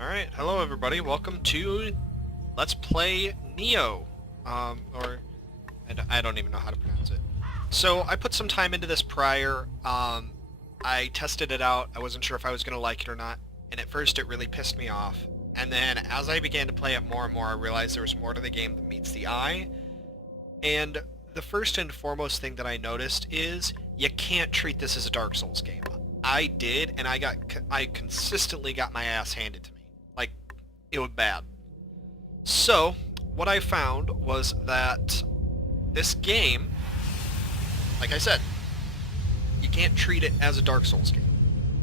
Alright, hello everybody, welcome to Let's Play Nioh. I don't even know how to pronounce it. So, I put some time into this prior, I tested it out, I wasn't sure if I was going to like it or not, and at first it really pissed me off. And then, as I began to play it more and more, I realized there was more to the game than meets the eye. And the first and foremost thing that I noticed is, you can't treat this as a Dark Souls game. I did, and I consistently got my ass handed to me. Like, it was bad. So, what I found was that this game, like I said, you can't treat it as a Dark Souls game.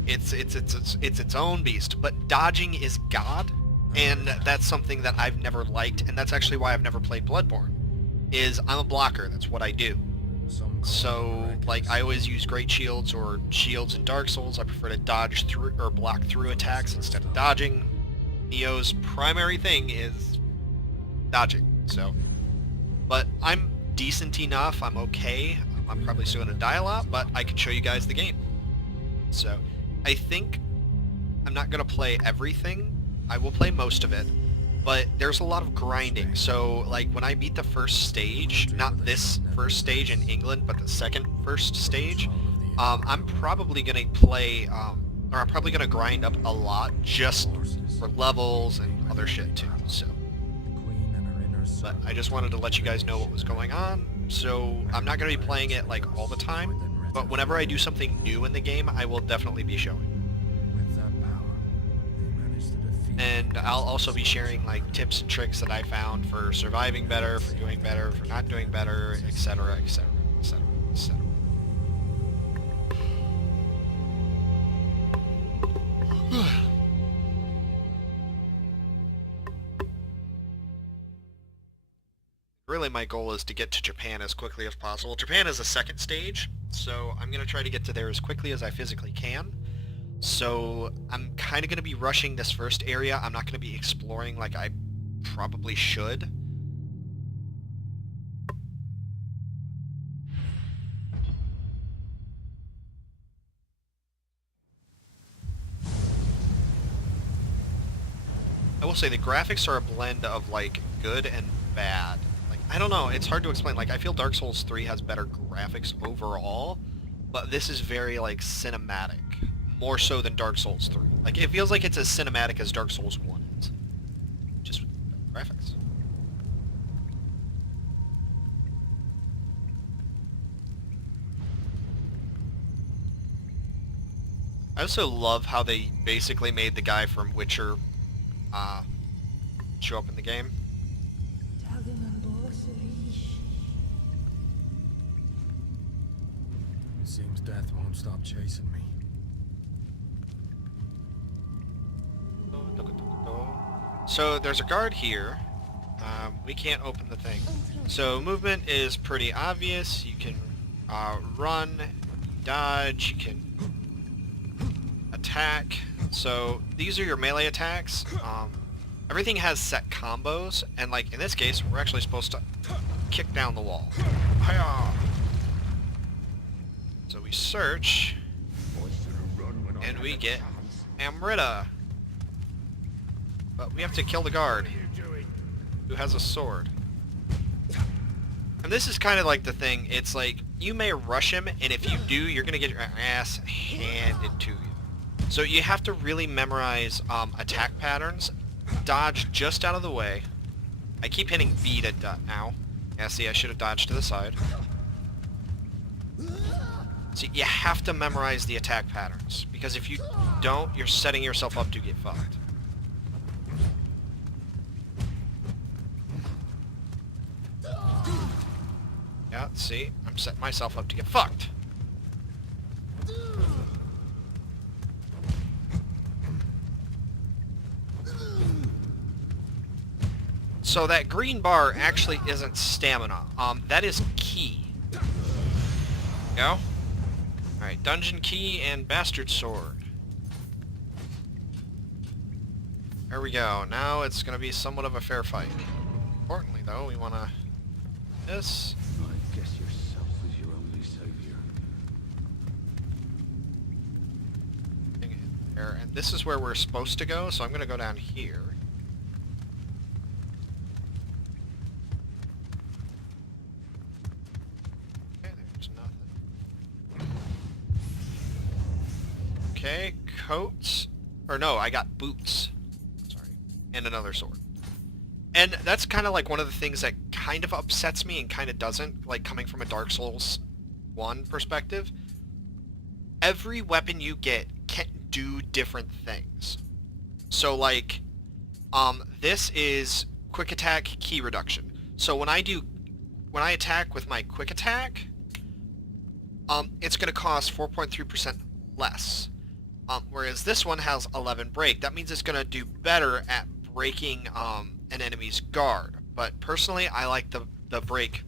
It's its own beast, but dodging is God, and that's something that I've never liked, and that's actually why I've never played Bloodborne, is I'm a blocker, that's what I do. So, like, I always use great shields or shields in Dark Souls. I prefer to dodge through or block through attacks instead of dodging. Nioh's primary thing is dodging, so. But I'm decent enough, I'm okay. I'm probably still going to die a lot, but I can show you guys the game. So, I think I'm not going to play everything. I will play most of it. But there's a lot of grinding, so like when I beat the first stage, not this first stage in England, but the first stage, I'm probably gonna play, or I'm probably gonna grind up a lot just for levels and other shit too. So, but I just wanted to let you guys know what was going on. So I'm not gonna be playing it like all the time, but whenever I do something new in the game, I will definitely be showing. And I'll also be sharing like tips and tricks that I found for surviving better, for doing better, for not doing better, etc, etc, etc, etc. Really, my goal is to get to Japan as quickly as possible. Japan is the second stage, so I'm going to try to get to there as quickly as I physically can. So I'm kind of going to be rushing this first area. I'm not going to be exploring like I probably should. I will say the graphics are a blend of like good and bad. Like, I don't know, it's hard to explain. Like, I feel Dark Souls 3 has better graphics overall, but this is very like cinematic. More so than Dark Souls 3. Like, it feels like it's as cinematic as Dark Souls 1 is. Just graphics. I also love how they basically made the guy from Witcher show up in the game. It seems death won't stop chasing me. So there's a guard here. We can't open the thing. So movement is pretty obvious. You can run, dodge, you can attack. So these are your melee attacks. Everything has set combos, and like in this case, we're actually supposed to kick down the wall. Hi-yah! So we search, and we get Amrita. But we have to kill the guard, who has a sword. And this is kind of like the thing, it's like, you may rush him, and if you do, you're going to get your ass handed to you. So you have to really memorize attack patterns, dodge just out of the way. I keep hitting B to ow. Yeah, see, I should have dodged to the side. See, you have to memorize the attack patterns, because if you don't, you're setting yourself up to get fucked. Yeah, see? I'm setting myself up to get fucked. So that green bar actually isn't stamina. That is key. Go. Alright, dungeon key and bastard sword. There we go. Now it's gonna be somewhat of a fair fight. Importantly though, we wanna... this. I guess yourself is your only savior. There, and this is where we're supposed to go, so I'm gonna go down here. Okay, there's nothing. Okay, coats. Or no, I got boots. Sorry. And another sword. And that's kind of like one of the things that kind of upsets me and kind of doesn't, like coming from a Dark Souls 1 perspective. Every weapon you get can do different things. So like, this is quick attack key reduction. So when I attack with my quick attack, it's going to cost 4.3% less. Whereas this one has 11 break. That means it's going to do better at breaking an enemy's guard. But personally, I like the break.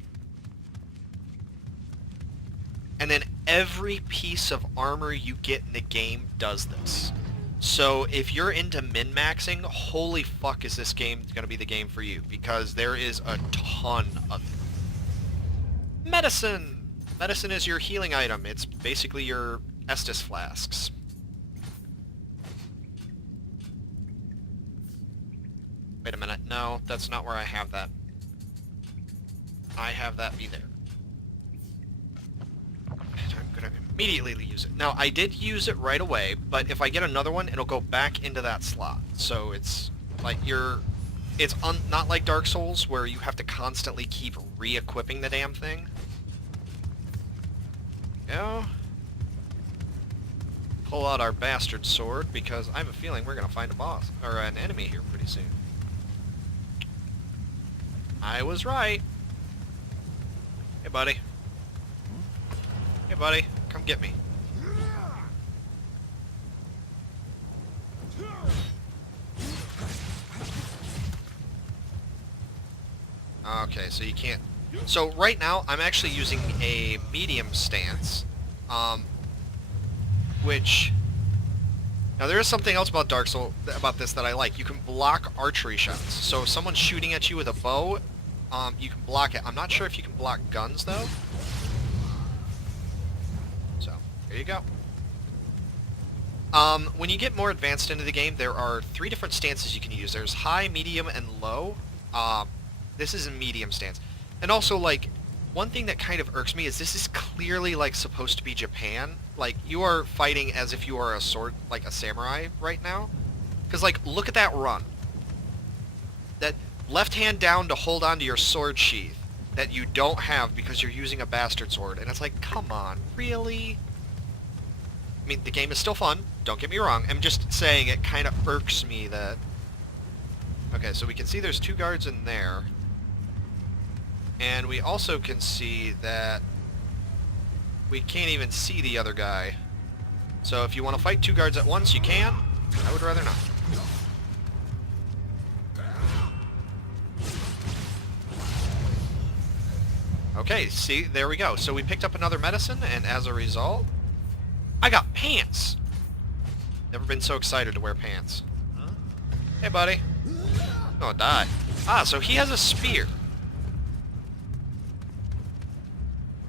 And then every piece of armor you get in the game does this. So if you're into min-maxing, holy fuck is this game going to be the game for you. Because there is a ton of it. Medicine! Medicine is your healing item. It's basically your Estus flasks. Wait a minute. No, that's not where I have that. I have that be there. I'm going to immediately use it. Now, I did use it right away, but if I get another one, it'll go back into that slot. So it's like it's not like Dark Souls where you have to constantly keep re-equipping the damn thing. Go. Pull out our bastard sword because I have a feeling we're going to find a boss or an enemy here pretty soon. I was right. Hey, buddy. Hey, buddy. Come get me. Okay, so you can't... So right now, I'm actually using a medium stance, which... Now there is something else about Dark Souls, about this that I like. You can block archery shots. So if someone's shooting at you with a bow, you can block it. I'm not sure if you can block guns, though. So, there you go. When you get more advanced into the game, there are 3 different stances you can use. There's high, medium, and low. This is a medium stance. And also, like, one thing that kind of irks me is this is clearly, like, supposed to be Japan. Like, you are fighting as if you are a sword, like a samurai right now. Because, like, look at that run. That left hand down to hold onto your sword sheath that you don't have because you're using a bastard sword. And it's like, come on, really? I mean, the game is still fun. Don't get me wrong. I'm just saying it kind of irks me that... Okay, so we can see there's 2 guards in there. And we also can see that we can't even see the other guy. So if you want to fight 2 guards at once, you can. I would rather not. Okay, see, there we go. So we picked up another medicine, and as a result, I got pants! Never been so excited to wear pants. Huh? Hey, buddy. Oh, die. Ah, so he has a spear.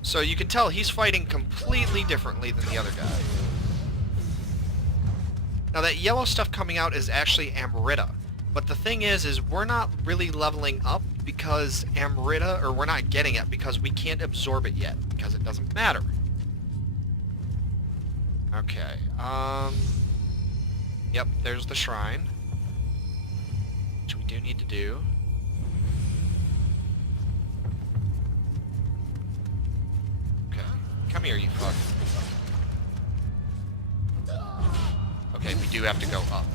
So you can tell he's fighting completely differently than the other guy. Now that yellow stuff coming out is actually Amrita. But the thing is we're not really leveling up because Amrita, or we're not getting it because we can't absorb it yet, because it doesn't matter. Okay, yep, there's the shrine, which we do need to do. Okay, come here, you fuck. Okay, we do have to go up.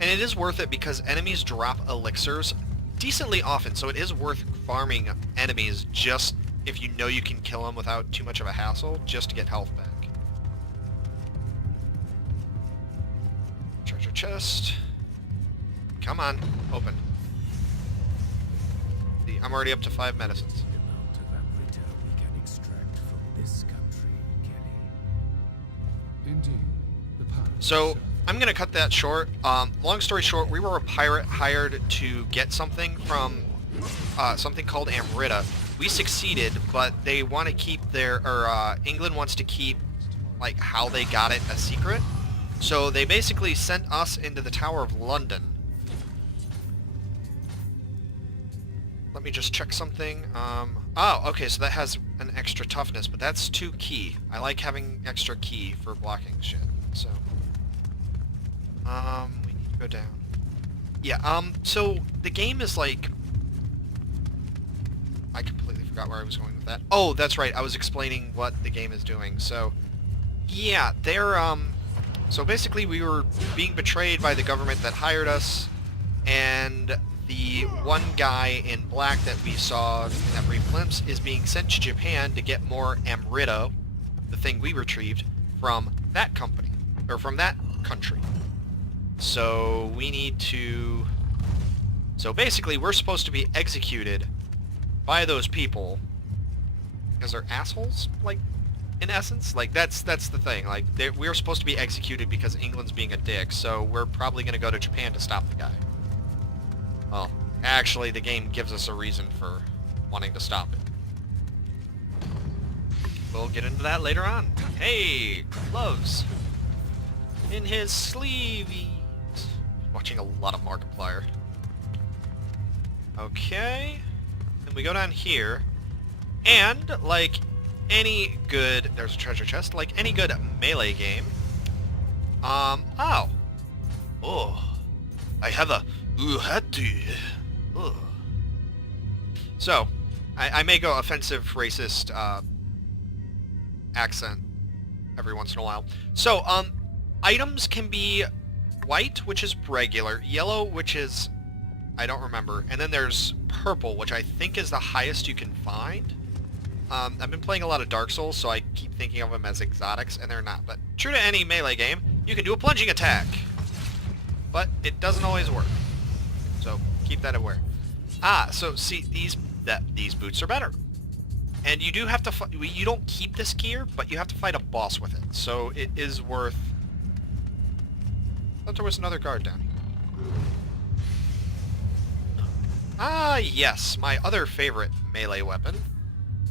And it is worth it because enemies drop elixirs decently often, so it is worth farming enemies just if you know you can kill them without too much of a hassle, just to get health back. Treasure chest. Come on, open. See, I'm already up to 5 medicines. The amount of Amrita we can extract from this country, Kenny. Indeed, the pirate. So, I'm gonna cut that short. Long story short, we were a pirate hired to get something from something called Amrita. We succeeded, but they want to keep their, England wants to keep like, how they got it a secret. So they basically sent us into the Tower of London. Let me just check something. Oh, okay, so that has an extra toughness, but that's 2 key. I like having extra key for blocking shit, so... we need to go down. Yeah, so the game is like... I completely forgot where I was going with that. Oh, that's right, I was explaining what the game is doing. So, yeah, they're, so basically we were being betrayed by the government that hired us, and the one guy in black that we saw in that brief glimpse is being sent to Japan to get more Amrita, the thing we retrieved, from that company, or from that country. So we need to... So basically we're supposed to be executed by those people because they're assholes, like, in essence. Like, that's the thing. Like, we're supposed to be executed because England's being a dick, so we're probably going to go to Japan to stop the guy. Well, actually, the game gives us a reason for wanting to stop it. We'll get into that later on. Hey, gloves. In his sleeves. Watching a lot of Markiplier. Okay. Then we go down here. And, like any good... There's a treasure chest. Like any good melee game. Oh. Oh. I have a... So, I may go offensive, racist, accent every once in a while. So, items can be white, which is regular, yellow, which is, I don't remember, and then there's purple, which I think is the highest you can find. I've been playing a lot of Dark Souls, so I keep thinking of them as exotics, and they're not. But true to any melee game, you can do a plunging attack, but it doesn't always work. So keep that aware. So see, these boots are better. And you do have to you don't keep this gear, but you have to fight a boss with it. So it is worth... I thought there was another guard down here. Yes, my other favorite melee weapon.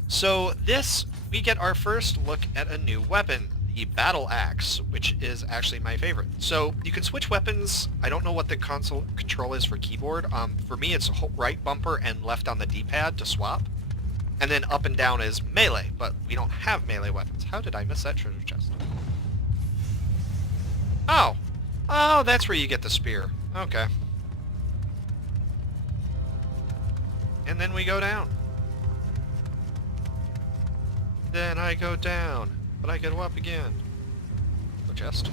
So this, we get our first look at a new weapon, the Battle Axe, which is actually my favorite. So you can switch weapons. I don't know what the console control is for keyboard. For me, it's right bumper and left on the D-pad to swap. And then up and down is melee, but we don't have melee weapons. How did I miss that treasure chest? Oh. Oh, that's where you get the spear. Okay. And then we go down. Then I go down. But I go up again. The chest.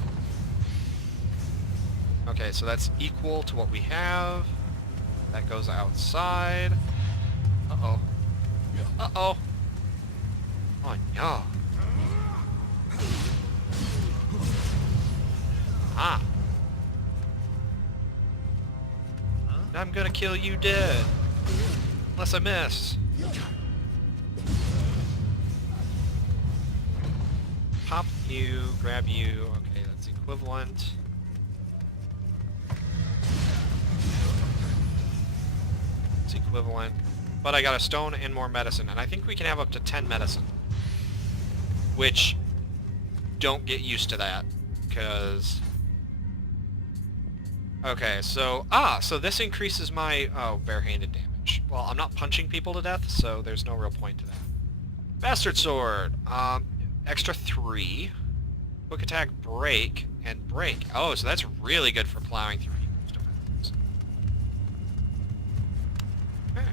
Okay, so that's equal to what we have. That goes outside. Uh-oh. Uh-oh. Oh, no. Ah. I'm gonna kill you dead. Unless I miss. Pop you, grab you. Okay, that's equivalent. It's equivalent. But I got a stone and more medicine, and I think we can have up to 10 medicine. Which, don't get used to that, because... Okay, so... so this increases my, barehanded damage. Well, I'm not punching people to death, so there's no real point to that. Bastard Sword! Extra 3. Quick attack, break, and break. Oh, so that's really good for plowing through people's defenses. Okay.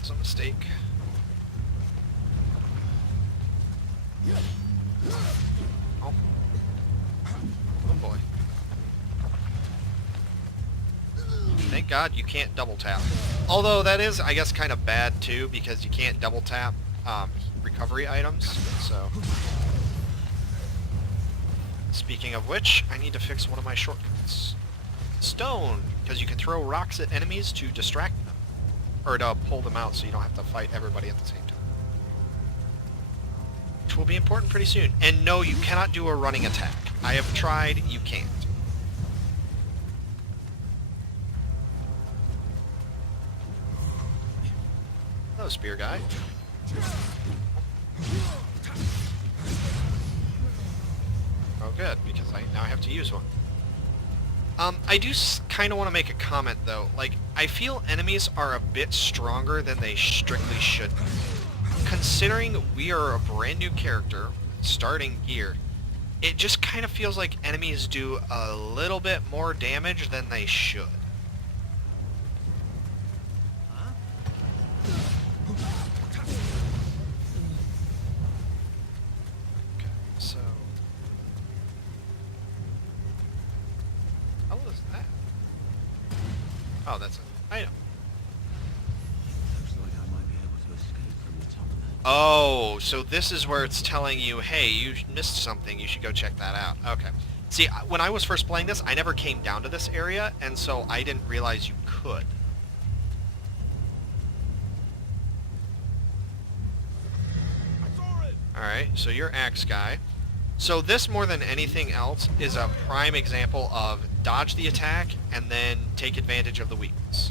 It's a mistake. Oh. Oh boy. Thank God you can't double tap. Although that is, I guess, kind of bad too, because you can't double tap recovery items, so... Speaking of which, I need to fix one of my shortcuts. Stone, because you can throw rocks at enemies to distract them. Or to pull them out so you don't have to fight everybody at the same time. Which will be important pretty soon. And no, you cannot do a running attack. I have tried, you can't. Hello, spear guy. Oh, good, because I now have to use one. I do kind of want to make a comment, though. Like, I feel enemies are a bit stronger than they strictly should be. Considering we are a brand new character, starting gear, it just kind of feels like enemies do a little bit more damage than they should. Okay, so... How was that? Oh, that's an item. Looks like I might be able to escape from the top of that. Oh, so this is where it's telling you, hey, you missed something, you should go check that out. Okay. See, when I was first playing this, I never came down to this area, and so I didn't realize you could. Alright, so you're Axe Guy. So this, more than anything else, is a prime example of dodge the attack and then take advantage of the weakness.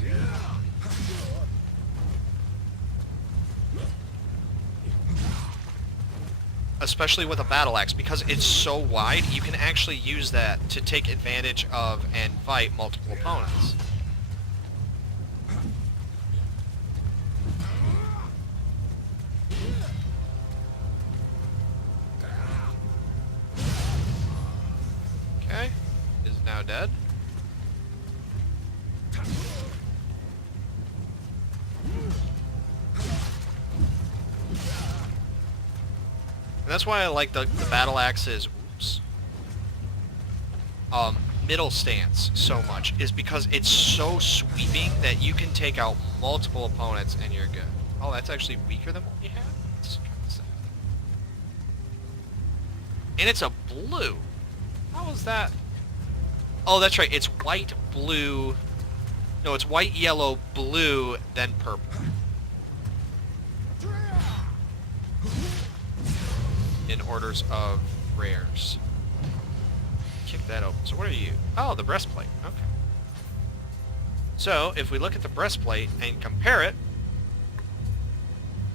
Especially with a battle axe, because it's so wide, you can actually use that to take advantage of and fight multiple opponents. Okay, is now dead. And that's why I like the battle axe's middle stance so much, is because it's so sweeping that you can take out multiple opponents and you're good. Oh, that's actually weaker than what we had? That's kind of sad. And it's a blue. How is that? Oh, that's right. It's white, blue. No, it's white, yellow, blue, then purple. In orders of rares. Kick that open. So what are you? Oh, the breastplate. Okay. So, if we look at the breastplate and compare it...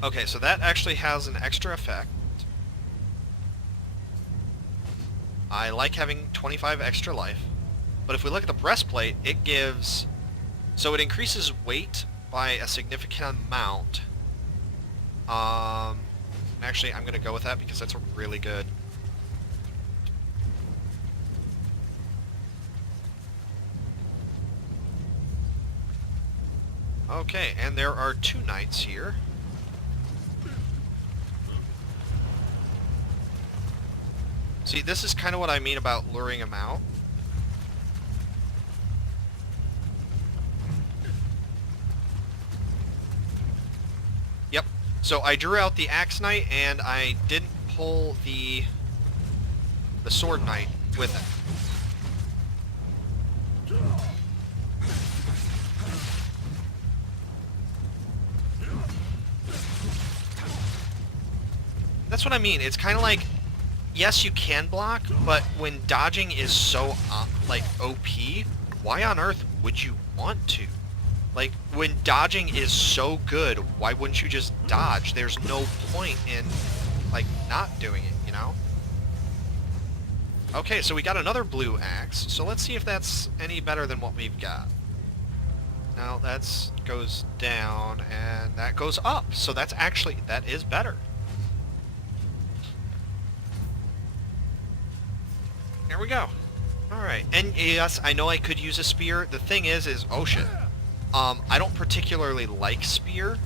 Okay, so that actually has an extra effect. I like having 25 extra life. But if we look at the breastplate, it gives... So it increases weight by a significant amount. Actually, I'm going to go with that because that's really good. Okay, and there are 2 knights here. See, this is kind of what I mean about luring them out. Yep. So I drew out the Axe Knight, and I didn't pull the Sword Knight with it. That's what I mean. It's kind of like, yes, you can block, but when dodging is so, like, OP, why on earth would you want to? Like, when dodging is so good, why wouldn't you just dodge? There's no point in, like, not doing it, you know? Okay, so we got another blue axe, so let's see if that's any better than what we've got. Now, that goes down, and that goes up, so that's actually, that is better. There we go. Alright, and yes, I know I could use a spear. The thing is, oh shit. I don't particularly like spear.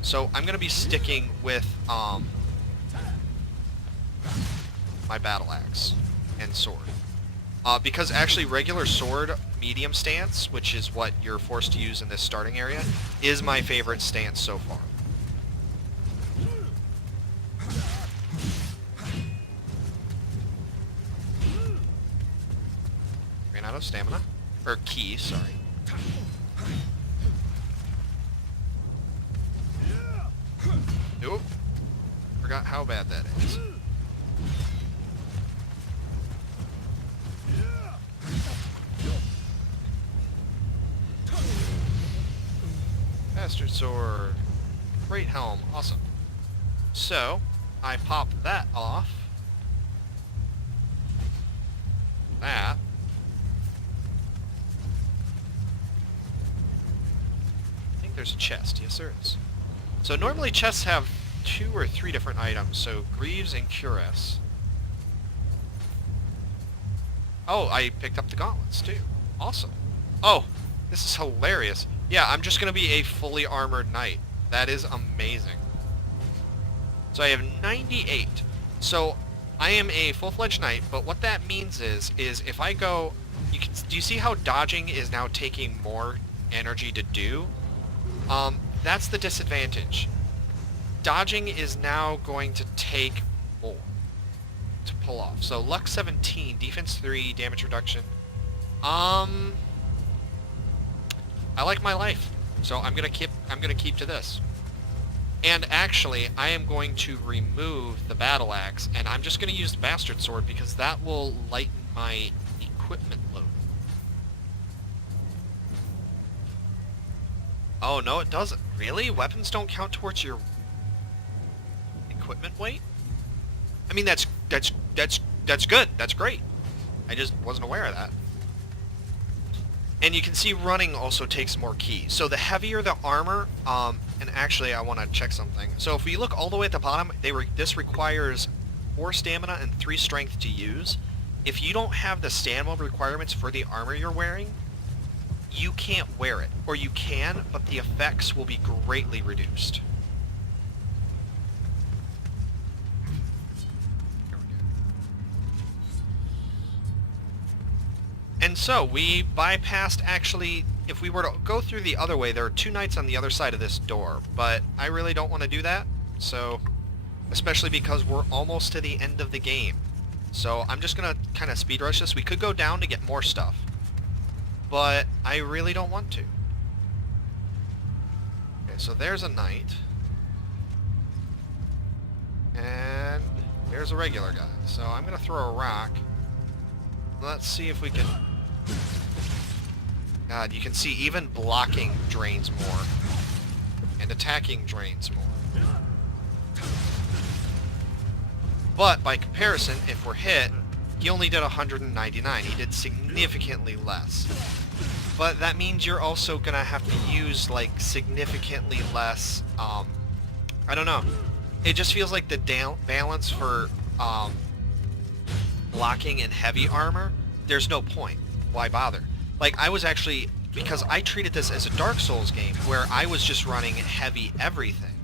So I'm gonna be sticking with, my battle axe and sword. Because actually regular sword, medium stance, which is what you're forced to use in this starting area, is my favorite stance so far. Ran out of stamina. Or key, sorry. Nope. Forgot how bad that is. Bastard sword. Great helm. Awesome. So, I pop that off. That. I think there's a chest. Yes, there is. So normally chests have 2 or 3 different items. So Greaves and Cuirass. Oh, I picked up the gauntlets too. Awesome. Oh, this is hilarious. Yeah, I'm just going to be a fully armored knight. That is amazing. So I have 98. So I am a full-fledged knight, but what that means is if I go... do you see how dodging is now taking more energy to do? That's the disadvantage. Dodging is now going to take more to pull off. So luck 17, defense 3, damage reduction. I like my life, so I'm gonna keep to this. And actually, I am going to remove the battle axe, and I'm just gonna use the bastard sword because that will lighten my equipment load. Oh no, it doesn't. Really? Weapons don't count towards your equipment weight? I mean, that's good. That's great. I just wasn't aware of that. And you can see running also takes more ki. So the heavier the armor, and actually I want to check something. So if we look all the way at the bottom, this requires 4 stamina and 3 strength to use. If you don't have the stamina requirements for the armor you're wearing, you can't wear it. Or you can, but the effects will be greatly reduced. And so, we bypassed, actually, if we were to go through the other way, there are 2 knights on the other side of this door, but I really don't want to do that, so, especially because we're almost to the end of the game. So, I'm just going to kind of speed rush this. We could go down to get more stuff, but I really don't want to. Okay, so there's a knight, and there's a regular guy, so I'm going to throw a rock. Let's see if we can... God, you can see even blocking drains more. And attacking drains more. But, by comparison, if we're hit, he only did 199. He did significantly less. But that means you're also gonna have to use, like, significantly less, I don't know. It just feels like the balance for, blocking and heavy armor, there's no point. Why bother? Like, I was actually, because I treated this as a Dark Souls game, where I was just running heavy everything.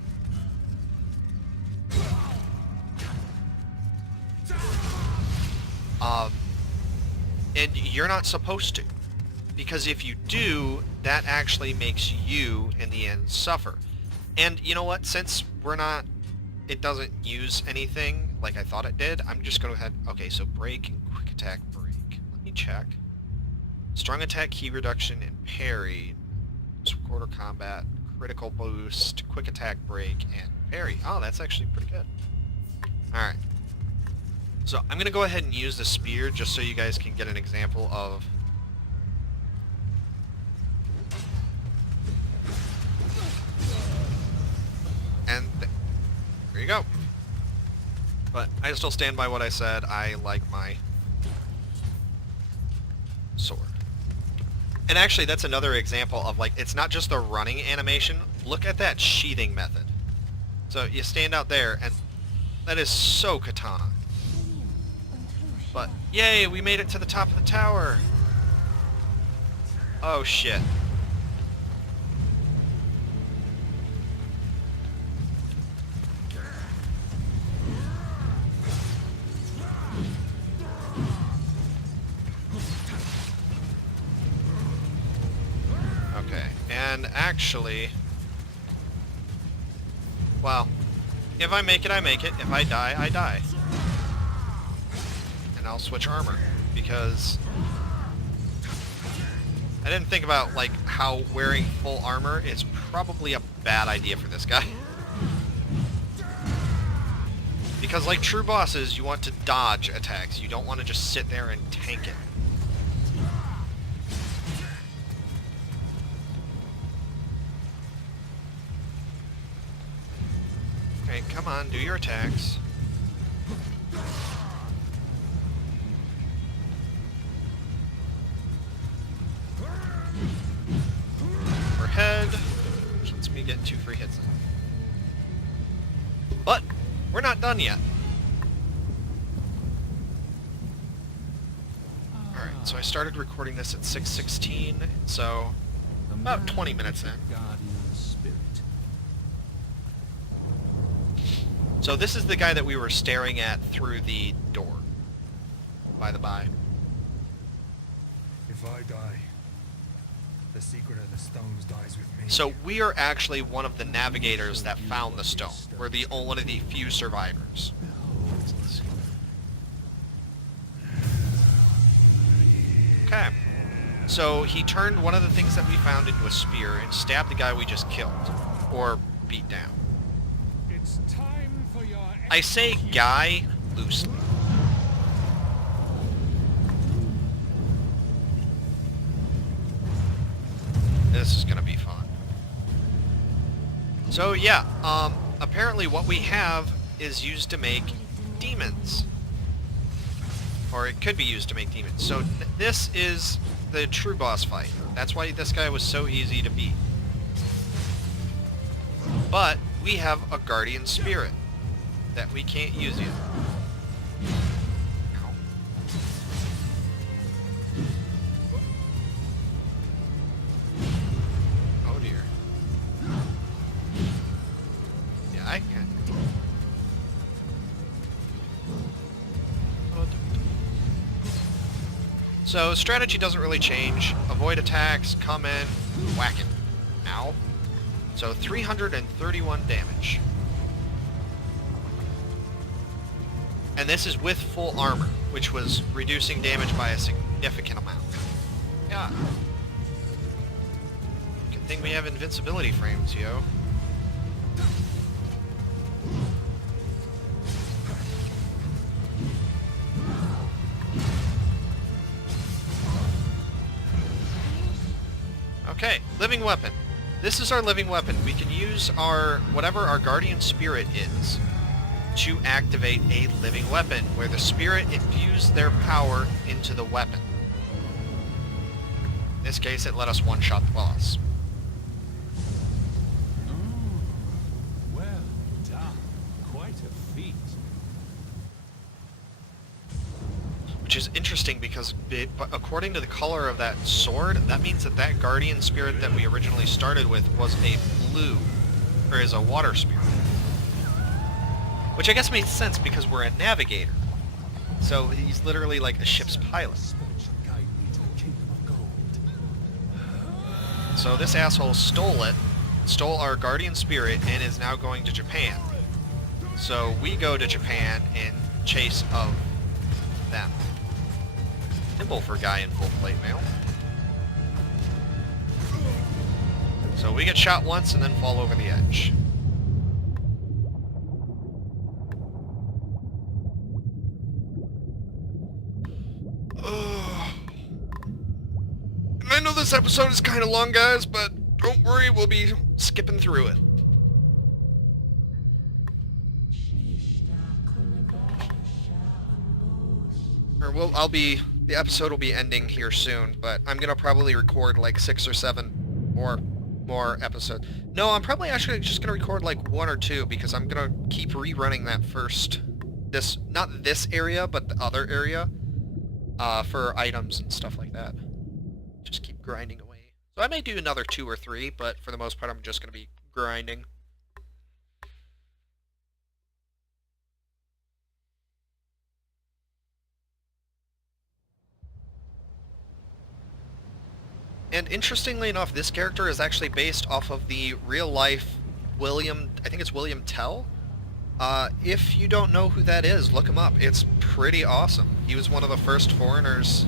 And you're not supposed to. Because if you do, that actually makes you, in the end, suffer. And you know what? Since we're not... it doesn't use anything like I thought it did, I'm just going to go ahead... Okay, so break and quick attack break. Let me check. Strong attack, key reduction, and parry. Quarter combat, critical boost, quick attack break, and parry. Oh, that's actually pretty good. Alright. So I'm going to go ahead and use the spear just so you guys can get an example of... and there you go. But I still stand by what I said. I like my sword. And actually, that's another example of, like, it's not just the running animation. Look at that sheathing method. So you stand out there, and that is so katana. But, yay, we made it to the top of the tower. Oh, shit. Okay, and actually... well, if I make it, I make it. If I die, I die. And I'll switch armor, because... I didn't think about, like, how wearing full armor is probably a bad idea for this guy. Because, like true bosses, you want to dodge attacks. You don't want to just sit there and tank it. come on, do your attacks. Overhead. Keeps me getting 2 free hits in. But we're not done yet. Alright, so I started recording this at 6:16, so about 20 minutes in. So this is the guy that we were staring at through the door, by the by. If I die, the secret of the stones dies with me. So we are actually one of the navigators that found the stone. We're one of the few survivors. Okay. So he turned one of the things that we found into a spear and stabbed the guy we just killed. Or beat down. It's time for your I say guy loosely. This is gonna be fun. So yeah, apparently what we have is used to make demons. Or it could be used to make demons. So this is the true boss fight. That's why this guy was so easy to beat. But we have a guardian spirit that we can't use yet. Ow. Oh dear. Yeah, I can. So strategy doesn't really change. Avoid attacks, come in, whack it. Ow. So 331 damage. And this is with full armor, which was reducing damage by a significant amount. Yeah. Good thing we have invincibility frames, yo. Okay, living weapon. This is our living weapon. We can use our, whatever our guardian spirit is, to activate a living weapon, where the spirit infused their power into the weapon. In this case, it let us one-shot the boss. Well done. Quite a feat. Which is interesting because according to the color of that sword, that means that that guardian spirit that we originally started with was a blue, or is a water spirit. Which I guess makes sense because we're a navigator. So he's literally like a ship's pilot. So this asshole stole our guardian spirit, and is now going to Japan. So we go to Japan in chase of them. Nimble for guy in full plate mail. So we get shot once and then fall over the edge. And I know this episode is kind of long, guys, but don't worry, we'll be skipping through it. Or the episode will be ending here soon, but I'm gonna probably record like 6 or 7 or more episodes. No, I'm probably actually just gonna record like 1 or 2, because I'm gonna keep rerunning that first, not this area, but the other area, for items and stuff like that. Just keep grinding away. So I may do another 2 or 3, but for the most part I'm just gonna be grinding. And interestingly enough, this character is actually based off of the real-life I think it's William Tell. If you don't know who that is, look him up. It's pretty awesome. He was one of the first foreigners,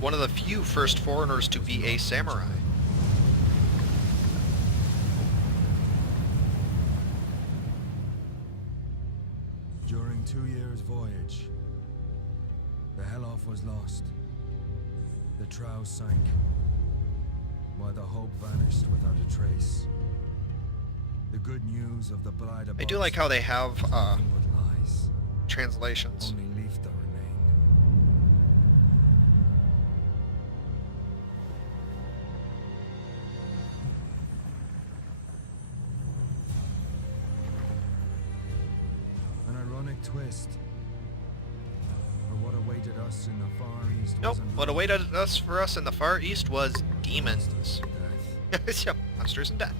one of the few first foreigners to be a samurai. During 2 years' voyage, the Helloff was lost. The trow sank, while the hope vanished without a trace. The The good news of the blight I do like how they have nothing but lies. translations. Only Leifta remained. An ironic twist. But what awaited us in the Far East Nope. wasn't What love, awaited us for us in the Far East was demons. death. Yep, monsters and death.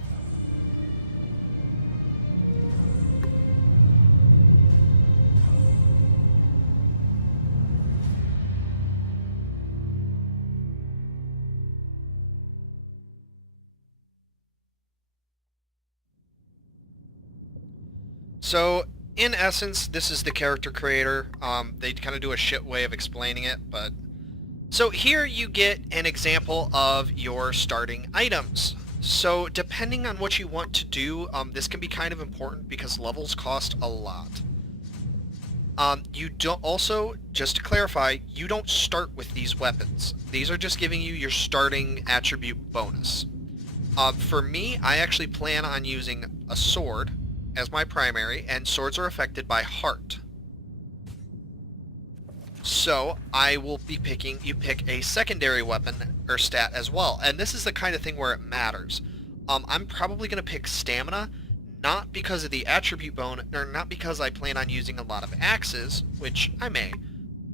So, in essence, this is the character creator. They kind of do a shit way of explaining it, but... So here you get an example of your starting items. So depending on what you want to do, this can be kind of important because levels cost a lot. You don't also, just to clarify, you don't start with these weapons. These are just giving you your starting attribute bonus. For me, I actually plan on using a sword as my primary, and swords are affected by heart. So I will be picking, you pick a secondary weapon or stat as well, and this is the kind of thing where it matters. I'm probably going to pick stamina, not because of the attribute bonus, or not because I plan on using a lot of axes, which I may,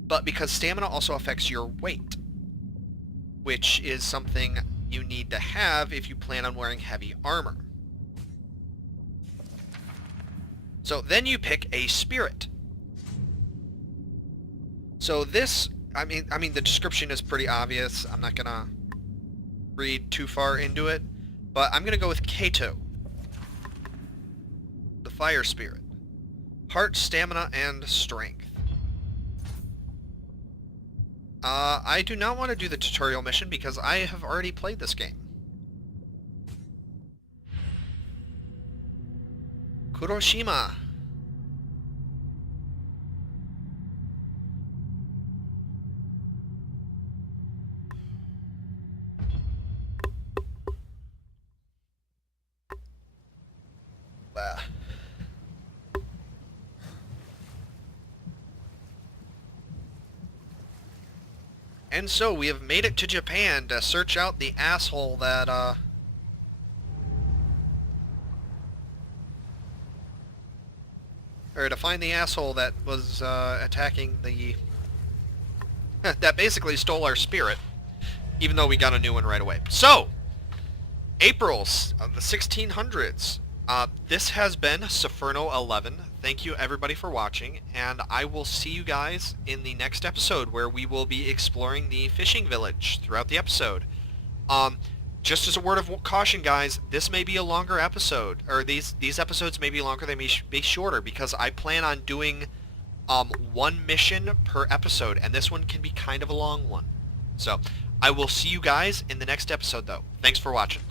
but because stamina also affects your weight, which is something you need to have if you plan on wearing heavy armor. So then you pick a spirit. So this, I mean, the description is pretty obvious. I'm not gonna read too far into it, but I'm gonna go with Kato, the fire spirit. Heart, stamina, and strength. I do not want to do the tutorial mission because I have already played this game. Kuroshima. And so we have made it to Japan to search out the asshole that, or to find the asshole that was, attacking the... that basically stole our spirit, even though we got a new one right away. So, April's of the 1600s. This has been Seferno 11. Thank you everybody for watching, and I will see you guys in the next episode where we will be exploring the fishing village throughout the episode. Just as a word of caution, guys, this may be a longer episode, or these episodes may be longer, they may be shorter, because I plan on doing one mission per episode, and this one can be kind of a long one. So, I will see you guys in the next episode, though. Thanks for watching.